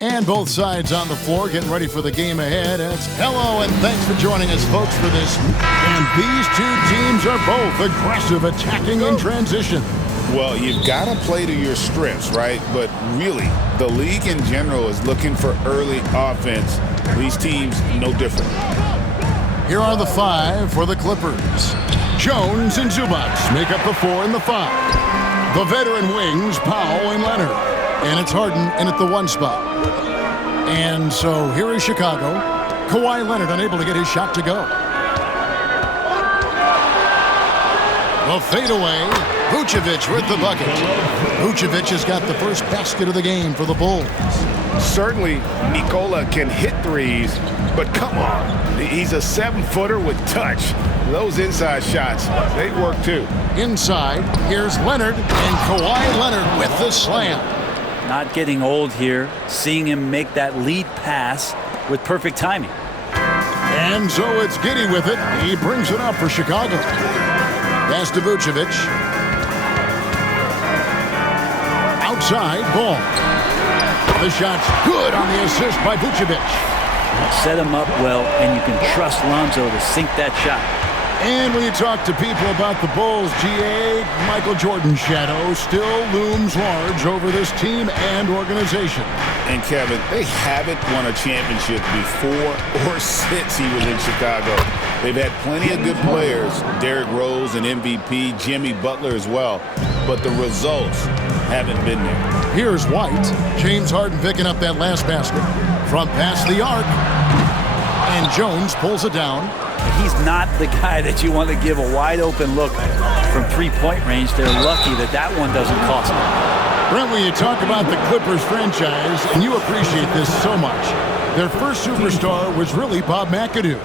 And both sides on the floor getting ready for the game ahead. It's hello and thanks for joining us, folks, for this. And these two teams are both aggressive, attacking in transition. Well, you've got to play to your strengths, right? But really, the league in general is looking for early offense. These teams, no different. Here are the five for the Clippers. Jones and Zubac make up the 4 and the 5. The veteran wings, Powell and Leonard. And it's Harden in at the 1 spot. And so here is Chicago. Kawhi Leonard unable to get his shot to go. The fadeaway. Vucevic with the bucket. Vucevic has got the first basket of the game for the Bulls. Certainly, Nikola can hit threes, but come on. He's a 7-footer with touch. Those inside shots, they work too. Inside, here's Leonard, and Kawhi Leonard with the slam. Not getting old here, seeing him make that lead pass with perfect timing. And so it's Giddey with it. He brings it up for Chicago. Pass to Vucevic. Outside, Ball. The shot's good on the assist by Vucevic. Set him up well, and you can trust Lonzo to sink that shot. And when you talk to people about the Bulls, GA, Michael Jordan's shadow still looms large over this team and organization. And Kevin, they haven't won a championship before or since he was in Chicago. They've had plenty of good players, Derrick Rose and MVP, Jimmy Butler as well, but the results haven't been there. Here's White. James Harden picking up that last basket from past the arc. And Jones pulls it down. He's not the guy that you want to give a wide-open look from three-point range. They're lucky that that one doesn't cost them. Brent, when you talk about the Clippers franchise, and you appreciate this so much, their first superstar was really Bob McAdoo.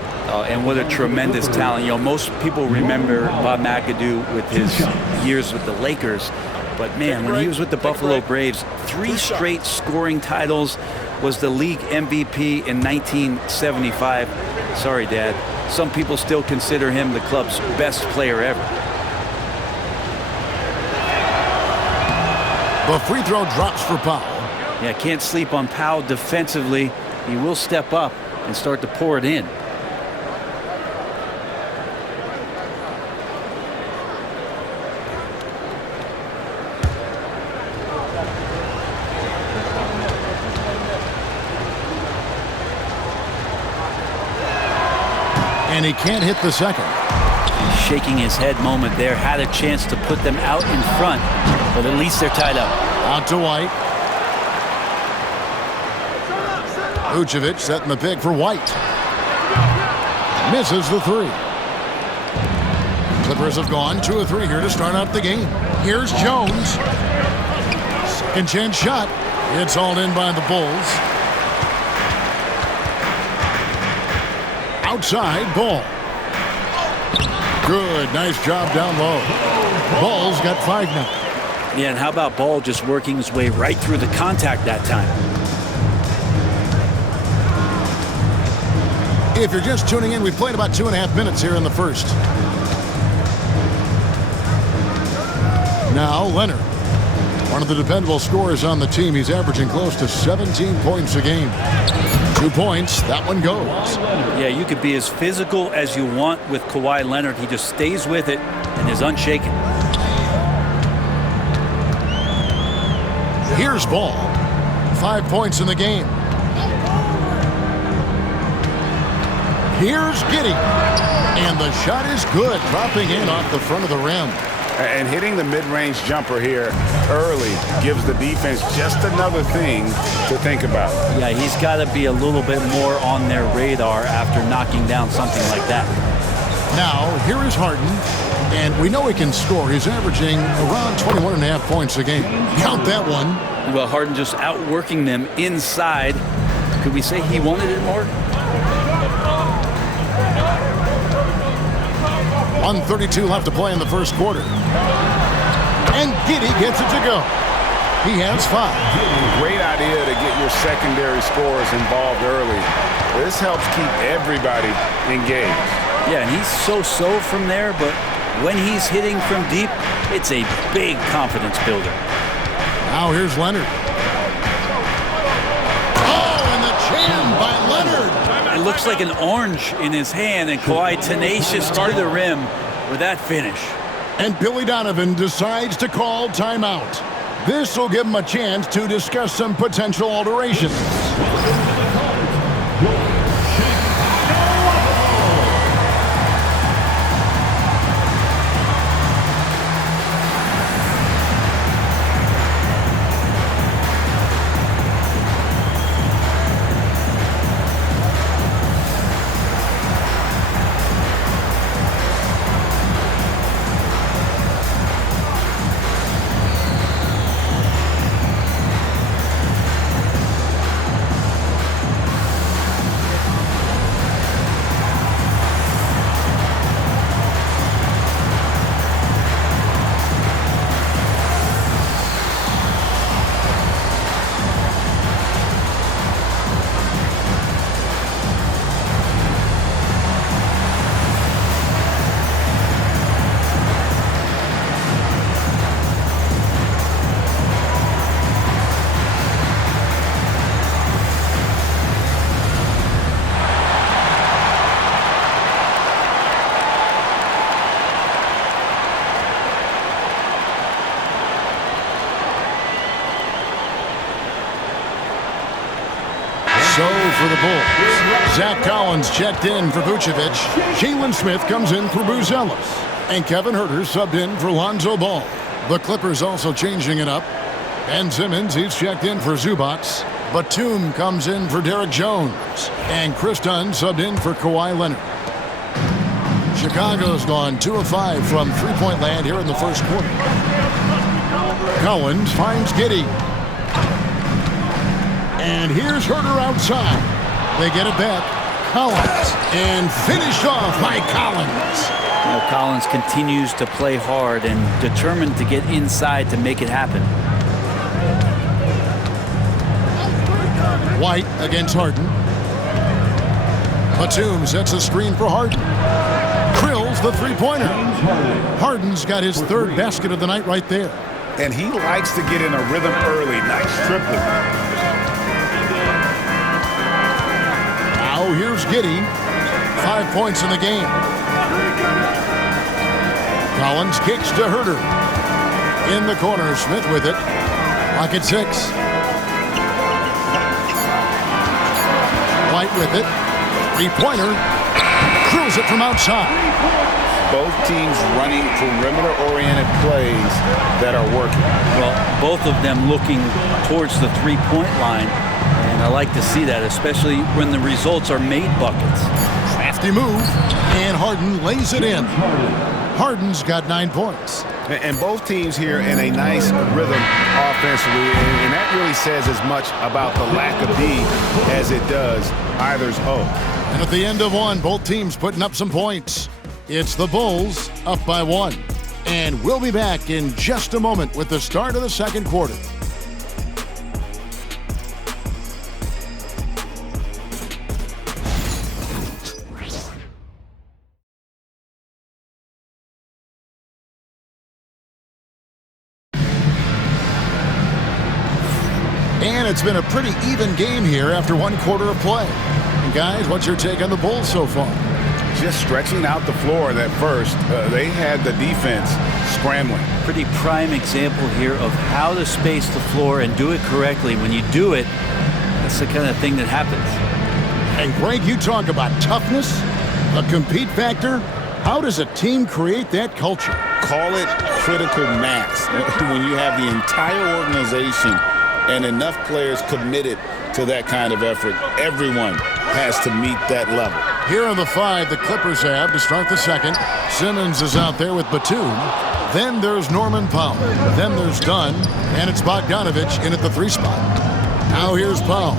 And what a tremendous talent. You know, most people remember Bob McAdoo with his years with the Lakers. But, man, when he was with the Buffalo Braves, 3 straight scoring titles, was the league MVP in 1975. Sorry, Dad. Some people still consider him the club's best player ever. The free throw drops for Powell. Yeah, can't sleep on Powell defensively. He will step up and start to pour it in. And he can't hit the second. Shaking his head moment there. Had a chance to put them out in front, but at least they're tied up. Out to White. Vucevic setting the pick for White. Misses the 3. Clippers have gone 2 of 3 here to start out the game. Here's Jones. Second chance shot. It's hauled in by the Bulls. Outside, Ball. Good, nice job down low. Ball's got 5 now. Yeah, and how about Ball just working his way right through the contact that time? If you're just tuning in, we've played about 2.5 minutes here in the first. Now, Leonard. One of the dependable scorers on the team. He's averaging close to 17 points a game. 2 points, that one goes. Yeah, you could be as physical as you want with Kawhi Leonard. He just stays with it and is unshaken. Here's Ball. 5 points in the game. Here's Giddey. And the shot is good, dropping in off the front of the rim. And hitting the mid-range jumper here early gives the defense just another thing to think about. Yeah, he's got to be a little bit more on their radar after knocking down something like that. Now, here is Harden, and we know he can score. He's averaging around 21.5 points a game. Count that one. Well, Harden just outworking them inside. Could we say he wanted it more? 1:32 left to play in the first quarter. And Giddey gets it to go. He has 5. Great idea to get your secondary scorers involved early. This helps keep everybody engaged. Yeah, and he's so-so from there, but when he's hitting from deep, it's a big confidence builder. Now here's Leonard. jammed by Leonard. It looks like an orange in his hand, and Kawhi tenacious to the rim with that finish. And Billy Donovan decides to call timeout. This will give him a chance to discuss some potential alterations. So for the Bulls, Zach Collins checked in for Vucevic. Jalen Smith comes in for Bruce Ellis. And Kevin Huerter subbed in for Lonzo Ball. The Clippers also changing it up. Ben Simmons, he's checked in for Zubac. Batum comes in for Derek Jones. And Chris Dunn subbed in for Kawhi Leonard. Chicago's gone 2 of 5 from three-point land here in the first quarter. Collins finds Giddey. And here's Huerter outside. They get it back. Collins. And finished off by Collins. Collins continues to play hard and determined to get inside to make it happen. White against Harden. Batum sets a screen for Harden. Drills the three-pointer. Harden's got his third basket of the night right there. And he likes to get in a rhythm early. Nice triplet. Now here's Giddey. 5 points in the game. Collins kicks to Huerter. In the corner, Smith with it. Clock at 6. White with it. Three-pointer. Drills it from outside. Both teams running perimeter-oriented plays that are working. Well, both of them looking towards the three-point line. And I like to see that, especially when the results are made buckets. Crafty move. And Harden lays it in. Harden's got 9 points. And both teams here in a nice rhythm offensively. And that really says as much about the lack of D as it does either's O. And at the end of one, both teams putting up some points. It's the Bulls up by 1. And we'll be back in just a moment with the start of the second quarter. And it's been a pretty even game here after 1 quarter of play. And guys, what's your take on the Bulls so far? Just stretching out the floor that first. They had the defense scrambling. Pretty prime example here of how to space the floor and do it correctly. When you do it, that's the kind of thing that happens. And Greg, you talk about toughness, a compete factor. How does a team create that culture? Call it critical mass. When you have the entire organization and enough players committed to that kind of effort, everyone has to meet that level. Here are the 5 the Clippers have to start the second. Simmons is out there with Batum. Then there's Norman Powell. Then there's Dunn. And it's Bogdanovich in at the 3 spot. Now here's Powell.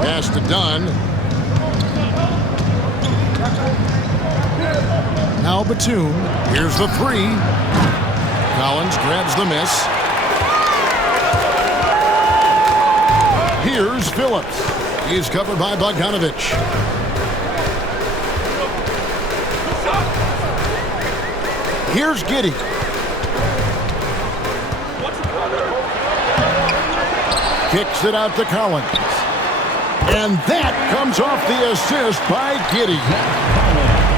Pass to Dunn. Now Batum. Here's the 3. Collins grabs the miss. Here's Phillips. He's covered by Bogdanovich. Here's Giddey. kicks it out to Collins. And that comes off the assist by Giddey.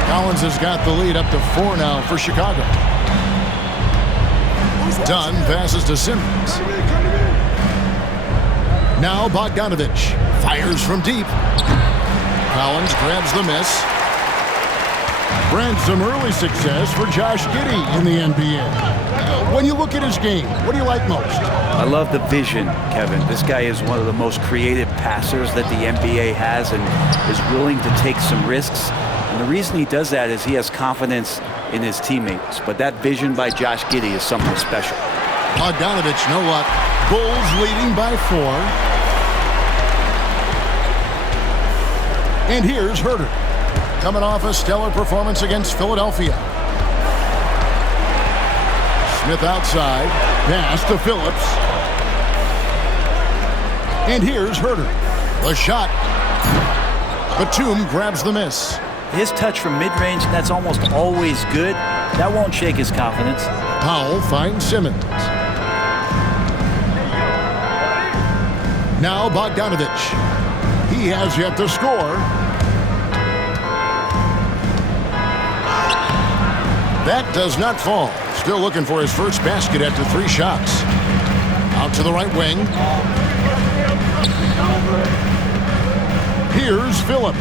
Collins has got the lead up to 4 now for Chicago. Dunn passes to Simmons. Now Bogdanovich fires from deep. Collins grabs the miss. Brand some early success for Josh Giddey in the NBA. When you look at his game, what do you like most? I love the vision, Kevin. This guy is one of the most creative passers that the NBA has and is willing to take some risks. And the reason he does that is he has confidence in his teammates. But that vision by Josh Giddey is something special. Bogdanovich, no luck. Bulls leading by 4. And here's Herter, coming off a stellar performance against Philadelphia. Smith outside, pass to Phillips. And here's Herter. The shot. Batum grabs the miss. His touch from mid-range, that's almost always good. That won't shake his confidence. Powell finds Simmons. Now Bogdanovich. He has yet to score. That does not fall. Still looking for his first basket after 3 shots. Out to the right wing. Here's Phillips.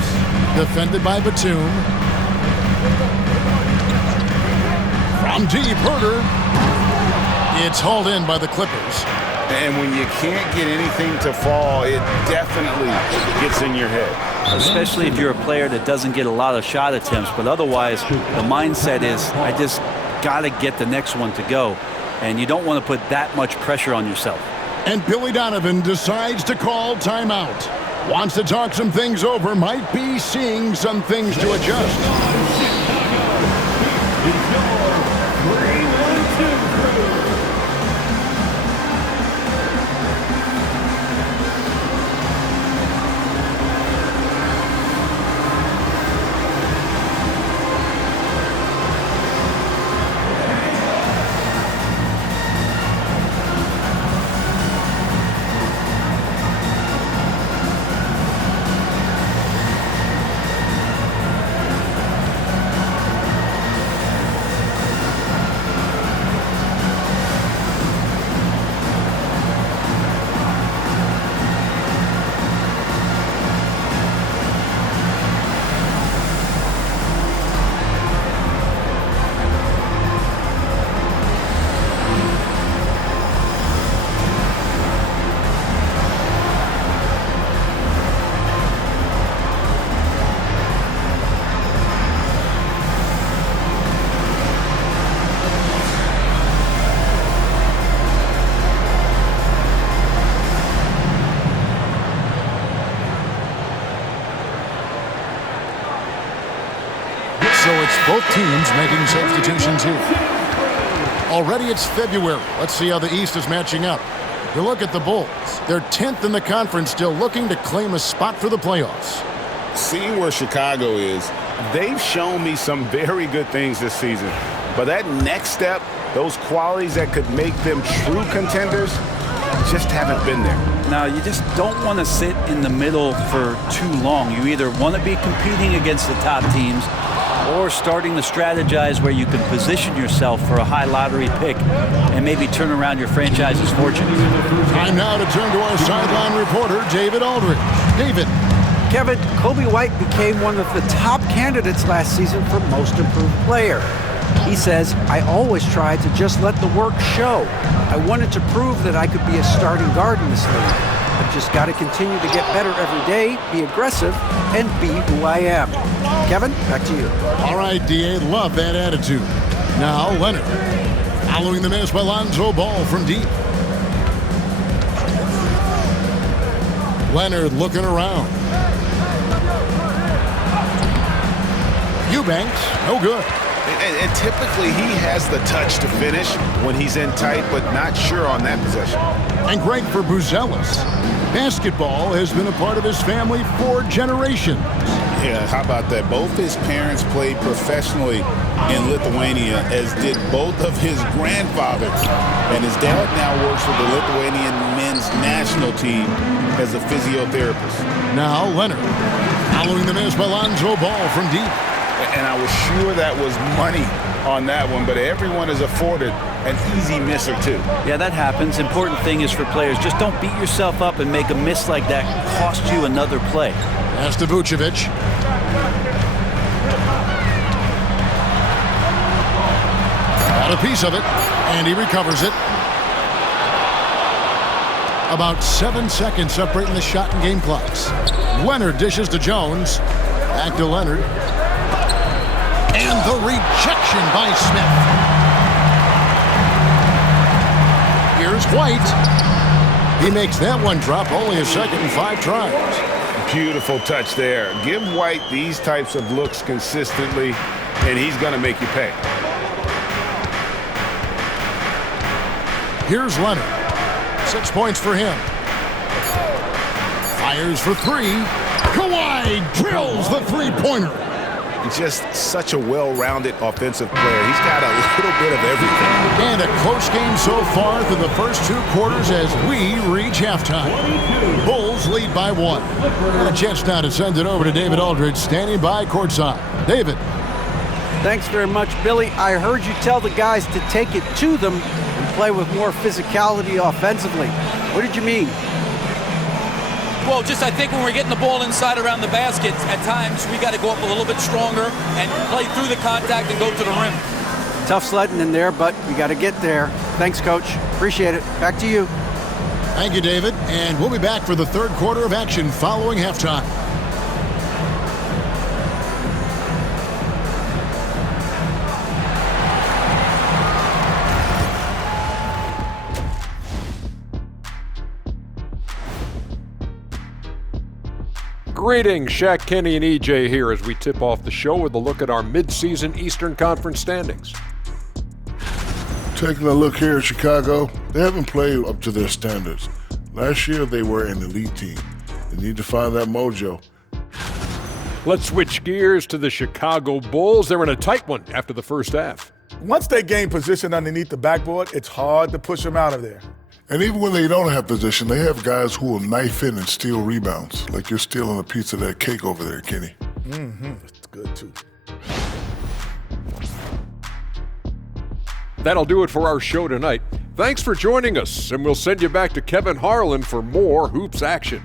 Defended by Batum. From deep, Herter. It's hauled in by the Clippers. And when you can't get anything to fall, it definitely gets in your head. Especially if you're a player that doesn't get a lot of shot attempts. But otherwise, the mindset is, I just got to get the next one to go. And you don't want to put that much pressure on yourself. And Billy Donovan decides to call timeout. Wants to talk some things over. Might be seeing some things to adjust. So it's both teams making substitutions here. Already it's February. Let's see how the East is matching up. You look at the Bulls. They're 10th in the conference, still looking to claim a spot for the playoffs. Seeing where Chicago is, they've shown me some very good things this season. But that next step, those qualities that could make them true contenders, just haven't been there. Now, you just don't want to sit in the middle for too long. You either want to be competing against the top teams or starting to strategize where you can position yourself for a high lottery pick and maybe turn around your franchise's fortune. Time now to turn to our sideline reporter, David Aldridge. David. Kevin, Kobe White became one of the top candidates last season for Most Improved Player. He says, I always tried to just let the work show. I wanted to prove that I could be a starting guard in this league. I've just got to continue to get better every day, be aggressive, and be who I am. Kevin, back to you. All right, D.A., love that attitude. Now, Leonard. Following the miss by Lonzo Ball from deep. Leonard looking around. Eubanks, no good. And typically he has the touch to finish when he's in tight, but not sure on that possession. And great for Buzelis. Basketball has been a part of his family for generations. Yeah, how about that? Both his parents played professionally in Lithuania, as did both of his grandfathers. And his dad now works for the Lithuanian men's national team as a physiotherapist. Now Leonard, following the miss by Lonzo Ball from deep. And I was sure that was money on that one, but everyone is afforded an easy miss or two. Yeah, that happens. Important thing is for players, just don't beat yourself up and make a miss like that cost you another play. Pass to Vucevic. Got a piece of it, and he recovers it. About 7 seconds separating the shot and game clocks. Leonard dishes to Jones. Back to Leonard. And the rejection by Smith. Here's White. He makes that one drop, only a second and 5 tries. Beautiful touch there. Give White these types of looks consistently, and he's going to make you pay. Here's Leonard. 6 points for him. Fires for 3. Kawhi drills the three-pointer. Just such a well-rounded offensive player. He's got a little bit of everything. And a close game so far through the first 2 quarters as we reach halftime. Bulls lead by 1. The Jets now to send it over to David Aldridge, standing by courtside. David. Thanks very much, Billy. I heard you tell the guys to take it to them and play with more physicality offensively. What did you mean? Well, just I think when we're getting the ball inside around the basket, at times we got to go up a little bit stronger and play through the contact and go to the rim. Tough sledding in there, but we got to get there. Thanks, Coach. Appreciate it. Back to you. Thank you, David. And we'll be back for the third quarter of action following halftime. Greetings, Shaq Kenny and EJ here as we tip off the show with a look at our mid-season Eastern Conference standings. Taking a look here at Chicago, they haven't played up to their standards. Last year they were an elite team. They need to find that mojo. Let's switch gears to the Chicago Bulls. They're in a tight one after the first half. Once they gain position underneath the backboard, it's hard to push them out of there. And even when they don't have position, they have guys who will knife in and steal rebounds, like you're stealing a piece of that cake over there, Kenny. That's good, too. That'll do it for our show tonight. Thanks for joining us, and we'll send you back to Kevin Harlan for more Hoops action.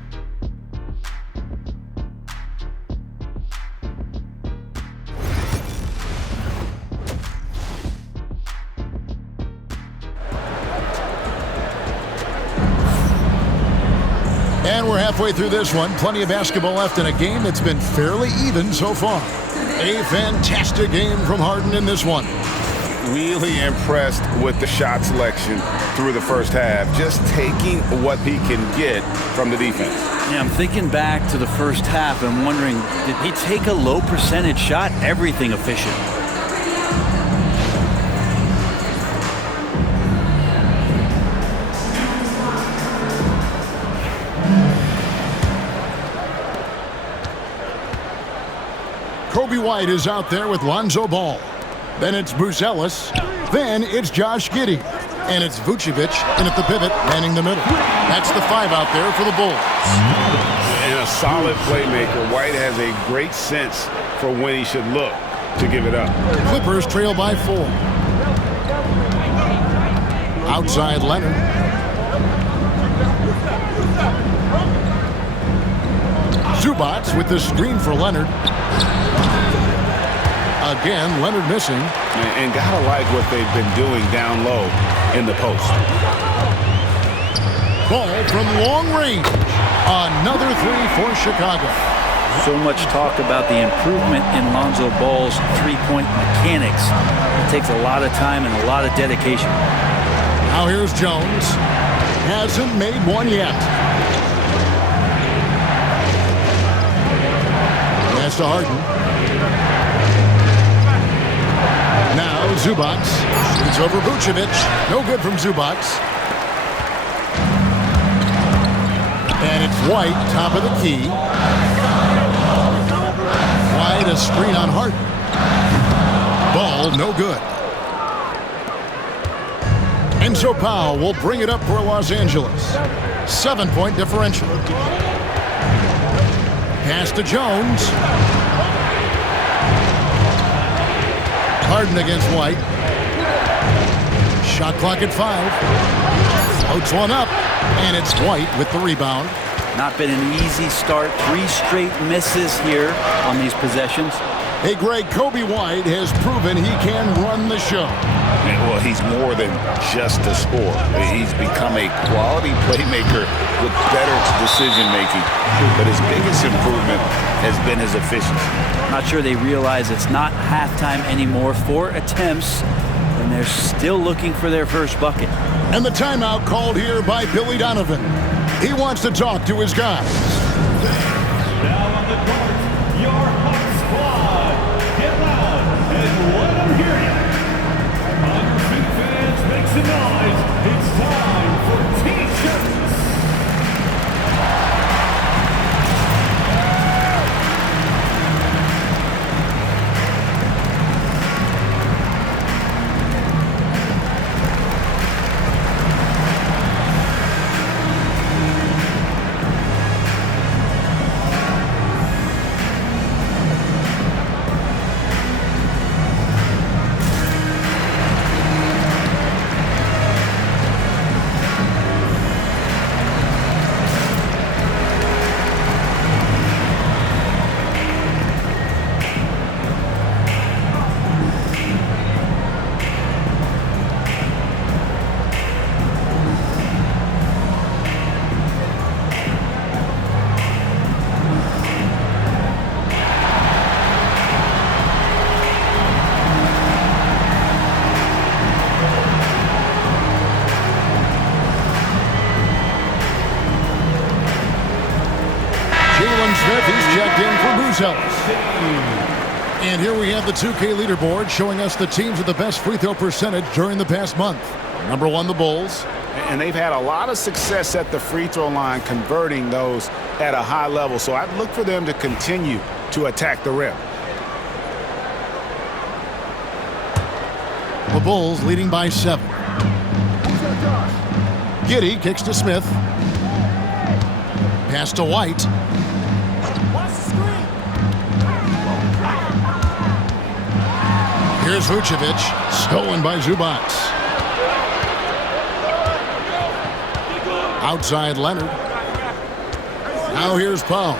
And we're halfway through this one. Plenty of basketball left in a game that's been fairly even so far. A fantastic game from Harden in this one. Really impressed with the shot selection through the first half. Just taking what he can get from the defense. Yeah, I'm thinking back to the first half and wondering, did he take a low percentage shot? Everything efficient. Coby White is out there with Lonzo Ball. Then it's Bruce Ellis. Then it's Josh Giddey. And it's Vucevic in at the pivot, manning the middle. That's the 5 out there for the Bulls. And a solid playmaker. White has a great sense for when he should look to give it up. Clippers trail by 4. Outside Leonard. Zubac with the screen for Leonard. Again, Leonard missing. And gotta like what they've been doing down low in the post. Ball from long range. Another 3 for Chicago. So much talk about the improvement in Lonzo Ball's three-point mechanics. It takes a lot of time and a lot of dedication. Now here's Jones. Hasn't made one yet. That's to Harden. Now Zubac. It's over Vucevic. No good from Zubac. And it's White, top of the key. White, a screen on Harden. Ball ball, no good. Enzo Powell will bring it up for Los Angeles. 7-point differential. Pass to Jones. Harden against White. Shot clock at 5. Floats one up, and it's White with the rebound. Not been an easy start. 3 straight misses here on these possessions. Hey, Greg, Coby White has proven he can run the show. Well, he's more than just a scorer. He's become a quality playmaker with better decision-making. But his biggest improvement has been his efficiency. Not sure they realize it's not halftime anymore. 4 attempts, and they're still looking for their first bucket. And the timeout called here by Billy Donovan. He wants to talk to his guys. Now on the court, your Hawks squad. Get loud and let them hear you. Big fans, make some noise. It's time for T-shirts. He's checked in for Buzelis. And here we have the 2K leaderboard showing us the teams with the best free throw percentage during the past month. Number 1, the Bulls. And they've had a lot of success at the free throw line, converting those at a high level. So I'd look for them to continue to attack the rim. The Bulls leading by 7. Giddey kicks to Smith. Pass to White. Here's Vucevic, stolen by Zubac. Outside Leonard. Now here's Powell.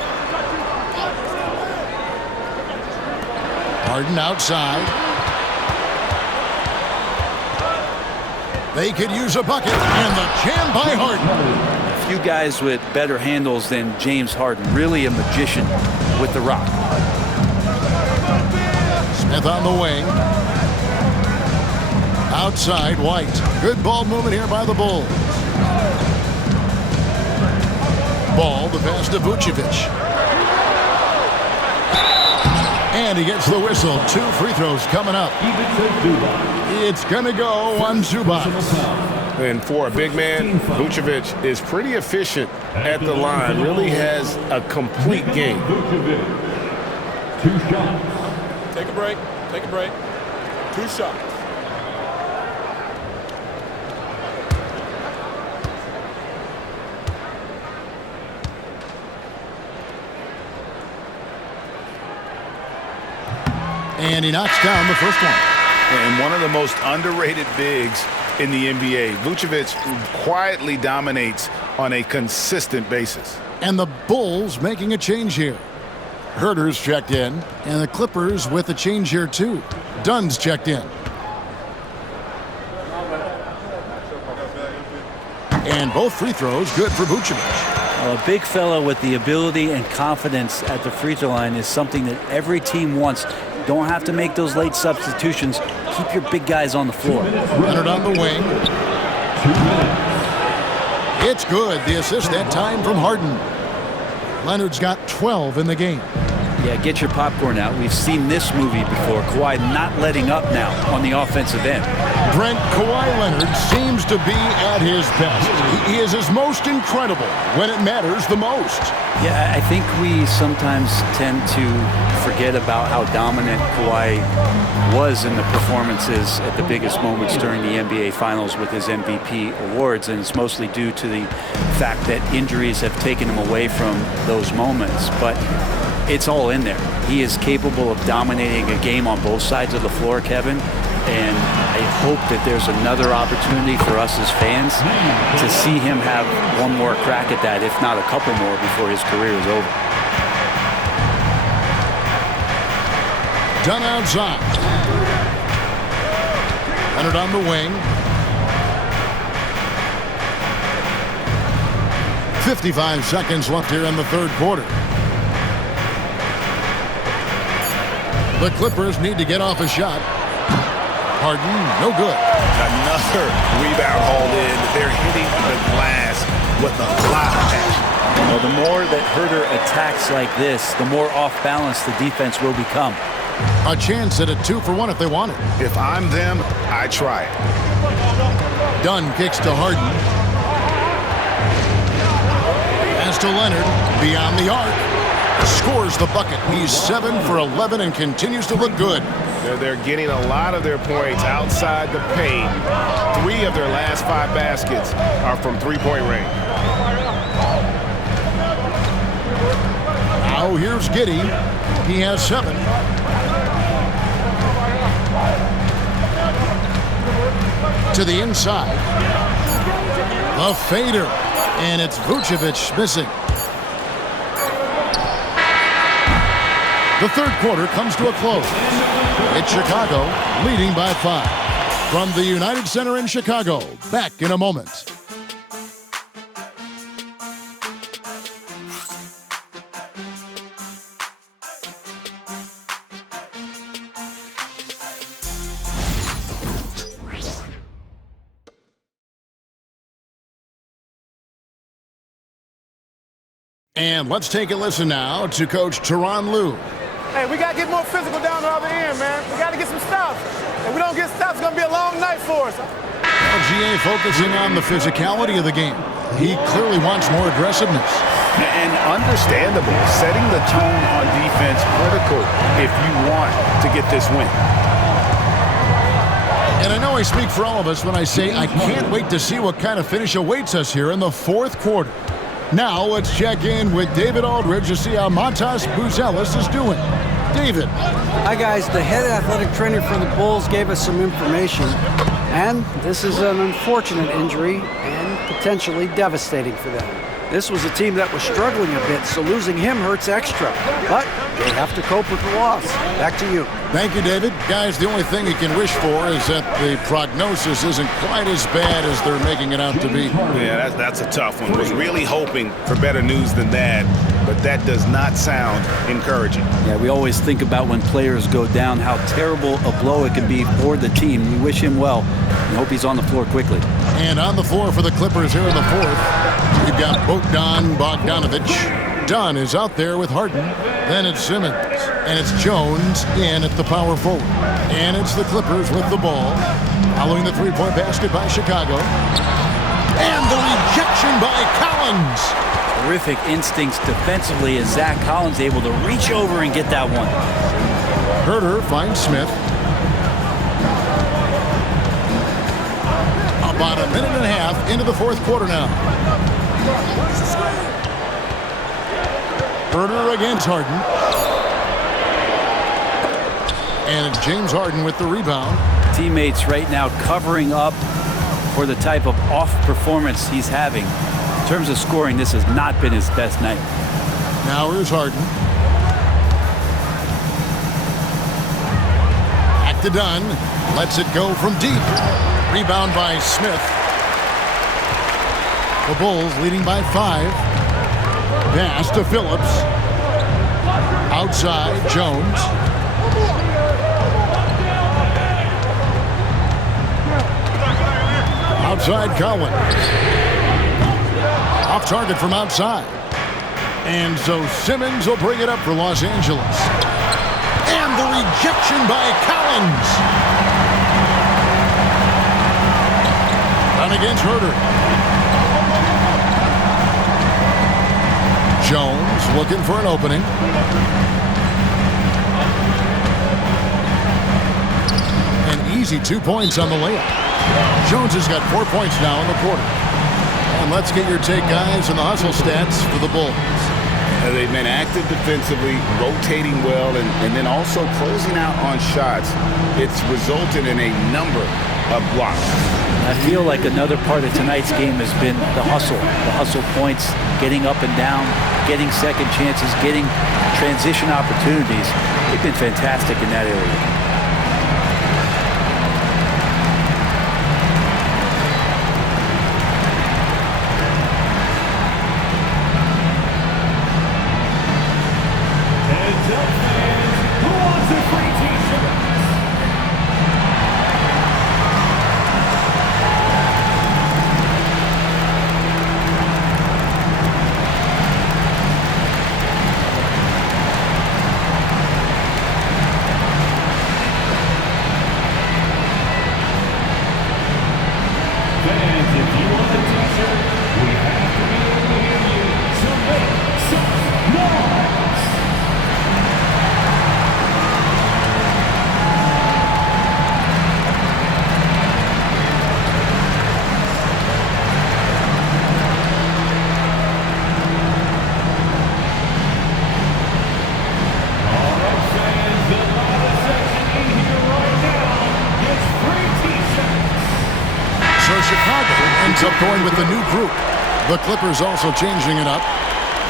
Harden outside. They could use a bucket, and the jam by Harden. A few guys with better handles than James Harden. Really a magician with the rock. Smith on the wing. Outside White. Good ball movement here by the Bulls. Ball, the pass to Vucevic. And he gets the whistle. 2 free throws coming up. It's going to go on Zubac. And for a big man, Vucevic is pretty efficient at the line. Really has a complete game. 2 shots. Take a break. Take a break. 2 shots. And he knocks down the first one. And one of the most underrated bigs in the NBA. Vucevic quietly dominates on a consistent basis. And the Bulls making a change here. Herter's checked in, and the Clippers with a change here too. Dunn's checked in. And both free throws good for Vucevic. Well, a big fella with the ability and confidence at the free throw line is something that every team wants. Don't have to make those late substitutions. Keep your big guys on the floor. Leonard on the wing. 2 minutes. It's good. The assist that time from Harden. Leonard's got 12 in the game. Yeah, get your popcorn out. We've seen this movie before. Kawhi not letting up now on the offensive end. Brent, Kawhi Leonard seems to be at his best. He is his most incredible when it matters the most. Yeah, I think we sometimes tend to forget about how dominant Kawhi was in the performances at the biggest moments during the NBA Finals with his MVP awards, and it's mostly due to the fact that injuries have taken him away from those moments. But it's all in there. He is capable of dominating a game on both sides of the floor, Kevin, and I hope that there's another opportunity for us as fans to see him have one more crack at that, if not a couple more, before his career is over. Done outside. Leonard on the wing. 55 seconds left here in the third quarter. The Clippers need to get off a shot. Harden, no good. Another rebound hauled in. They're hitting the glass with a lot of passion. Well, the more that Herter attacks like this, the more off balance the defense will become. A chance at a 2-for-1 if they want it. If I'm them, I try it. Dunn kicks to Harden. Pass to Leonard, beyond the arc. Scores the bucket. He's 7 for 11 and continues to look good. They're getting a lot of their points outside the paint. 3 of their last 5 baskets are from three-point range. Now here's Giddey. He has 7. To the inside. A fader. And it's Vucevic missing. The third quarter comes to a close. It's Chicago leading by 5. From the United Center in Chicago, back in a moment. And let's take a listen now to Coach Tyronn Lue. Hey, we got to get more physical down the other end, man. We got to get some stops. If we don't get stops, it's going to be a long night for us. LGA focusing on the physicality of the game. He clearly wants more aggressiveness. And understandable. Setting the tone on defense critical if you want to get this win. And I know I speak for all of us when I say I can't wait to see what kind of finish awaits us here in the fourth quarter. Now let's check in with David Aldridge to see how Matas Buzelis is doing. David. Hi, guys. The head athletic trainer for the Bulls gave us some information, and this is an unfortunate injury and potentially devastating for them. This was a team that was struggling a bit, so losing him hurts extra. But they have to cope with the loss. Back to you. Thank you, David. Guys, the only thing you can wish for is that the prognosis isn't quite as bad as they're making it out to be. Yeah, that's a tough one. Was really hoping for better news than that, but that does not sound encouraging. Yeah, we always think about when players go down, how terrible a blow it can be for the team. We wish him well and hope he's on the floor quickly. And on the floor for the Clippers here in the fourth, you've got Bogdan Bogdanovic. Dunn is out there with Harden. Then it's Simmons. And it's Jones in at the power forward. And it's the Clippers with the ball. Following the three-point basket by Chicago. And the rejection by Collins. Terrific instincts defensively as Zach Collins able to reach over and get that one. Herter finds Smith. About a minute and a half into the fourth quarter now. Herter against Harden. And it's James Harden with the rebound. Teammates right now covering up for the type of off performance he's having. In terms of scoring, this has not been his best night. Now here's Harden. Back to Dunn. Lets it go from deep. Rebound by Smith. The Bulls leading by 5. Pass to Phillips. Outside, Jones. Outside, Collins. Off target from outside. And so Simmons will bring it up for Los Angeles. And the rejection by Collins. Done against Herter. Jones looking for an opening. An easy 2 points on the layup. Jones has got 4 points now in the quarter. And let's get your take, guys, on the hustle stats for the Bulls. They've been active defensively, rotating well, and then also closing out on shots. It's resulted in a number of blocks. I feel like another part of tonight's game has been the hustle points, getting up and down, getting second chances, getting transition opportunities. They've been fantastic in that area. Up going with the new group. The Clippers also changing it up.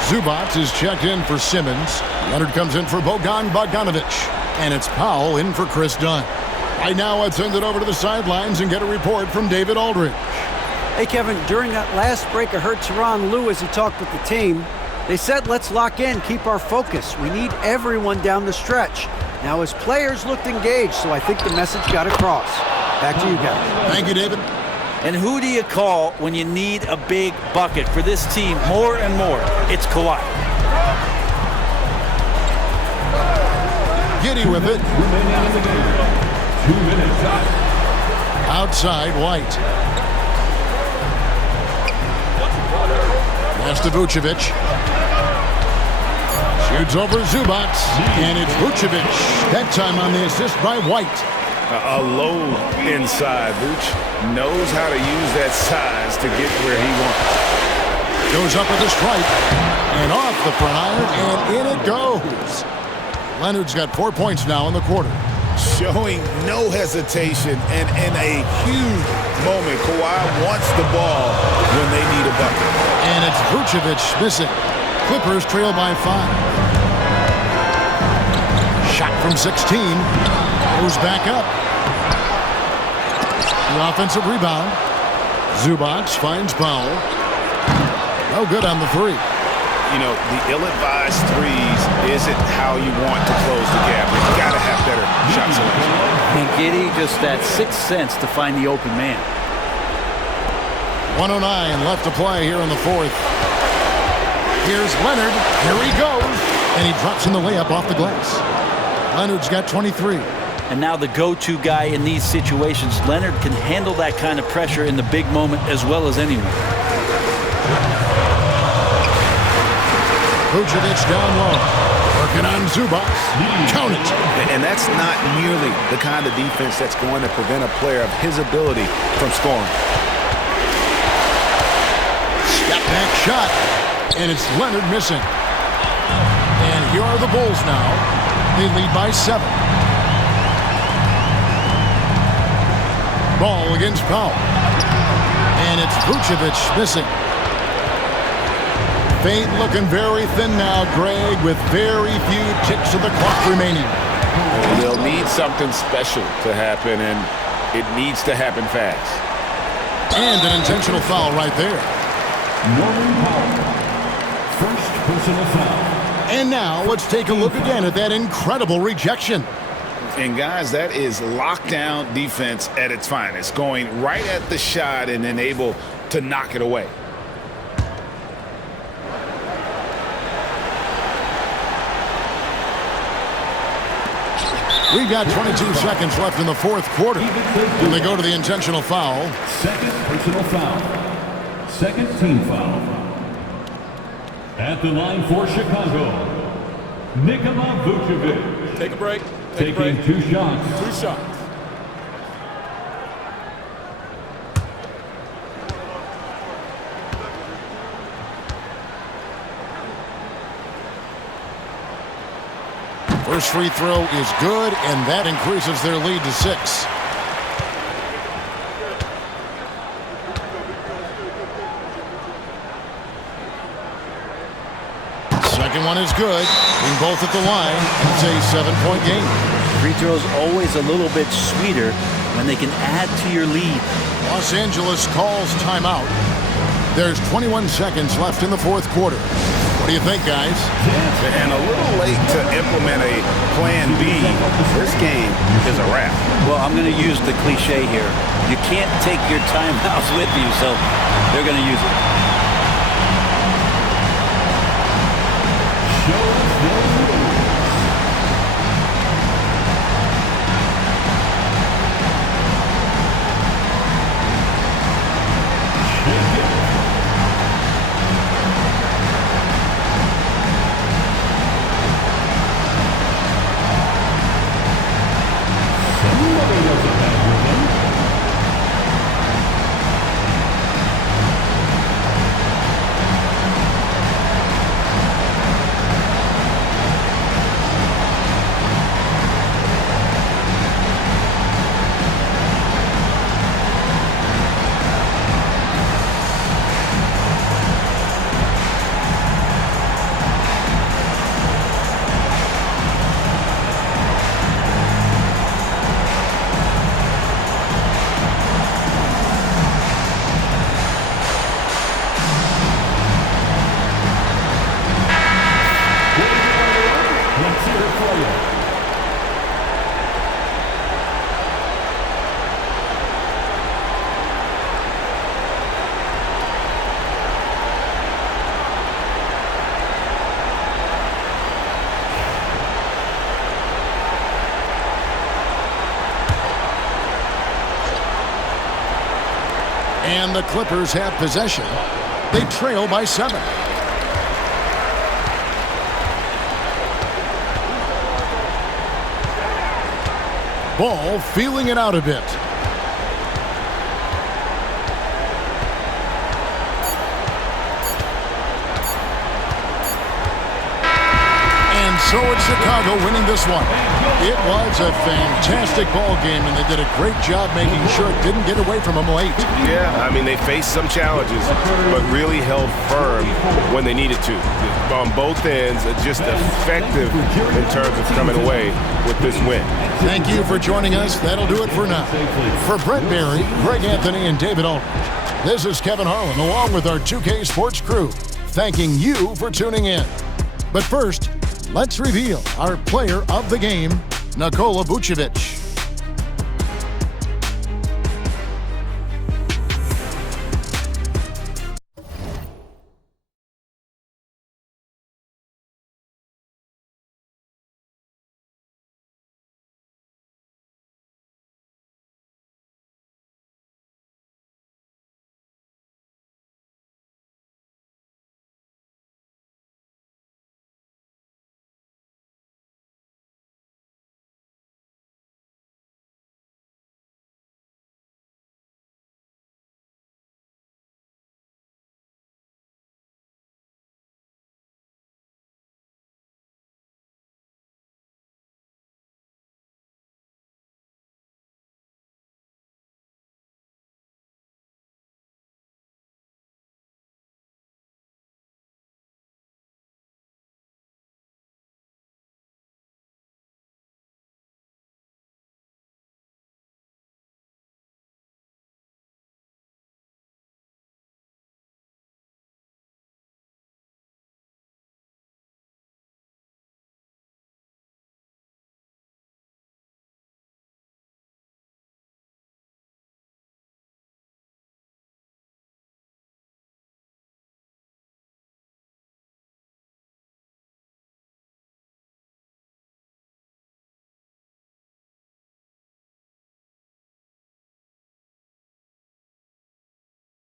Zubac is checked in for Simmons. Leonard comes in for Bojan Bogdanovic. And it's Powell in for Chris Dunn. Right now, let's send it over to the sidelines and get a report from David Aldridge. Hey, Kevin, during that last break, I heard Tyronn Lue as he talked with the team. They said, let's lock in, keep our focus. We need everyone down the stretch. Now, his players looked engaged, so I think the message got across. Back to you guys. Thank you, David. And who do you call when you need a big bucket for this team more and more? It's Kawhi. Giddey with it. 2 minutes. Outside, White. Pass to Vucevic. Shoots over Zubac. And it's Vucevic. That time on the assist by White. A load inside. Vooch knows how to use that size to get where he wants. Goes up with a strike. And off the front iron, and in it goes. Leonard's got 4 points now in the quarter. Showing no hesitation, and in a huge moment, Kawhi wants the ball when they need a bucket. And it's Vucevic missing. Clippers trail by 5. Shot from 16. Goes back up. The offensive rebound. Zubac finds Powell. No good on the three. You know, the ill-advised threes isn't how you want to close the gap. You got to have better shot selection. And Giddey just that sixth sense to find the open man. 1:09 left to play here in the fourth. Here's Leonard. Here he goes. And he drops in the layup off the glass. Leonard's got 23. And now the go-to guy in these situations. Leonard can handle that kind of pressure in the big moment as well as anyone. Vucevic down low. Working on Zubac. Count it. And that's not nearly the kind of defense that's going to prevent a player of his ability from scoring. Step back shot. And it's Leonard missing. And here are the Bulls now. They lead by 7. Ball against Powell. And it's Vucevic missing. Fate looking very thin now, Greg, with very few ticks of the clock remaining. They'll need something special to happen, and it needs to happen fast. And an intentional foul right there. Norman Powell. First personal foul. And now let's take a look again at that incredible rejection. And guys, that is lockdown defense at its finest, going right at the shot and then able to knock it away. We've got 22 seconds left in the fourth quarter. And they go to the intentional foul. Second personal foul. Second team foul. At the line for Chicago, Nikola Vucevic. Take a break. Taking 2 shots. 2 shots. First free throw is good, and that increases their lead to 6. Second one is good. Being both at the line, it's a 7-point game. Free throws always a little bit sweeter when they can add to your lead. Los Angeles calls timeout. There's 21 seconds left in the fourth quarter. What do you think, guys? And a little late to implement a plan B. This game is a wrap. Well, I'm going to use the cliche here. You can't take your timeouts with you, so they're going to use it. And the Clippers have possession. They trail by 7. Ball feeling it out a bit. And so it's Chicago winning this one. It was a fantastic ball game, and they did a great job making sure it didn't get away from them late. Yeah, I mean, they faced some challenges, but really held firm when they needed to. On both ends, just effective in terms of coming away with this win. Thank you for joining us. That'll do it for now. For Brett Barry, Greg Anthony, and David Aldridge, this is Kevin Harlan along with our 2K Sports crew, thanking you for tuning in. But first, let's reveal our player of the game, Nikola Vucevic.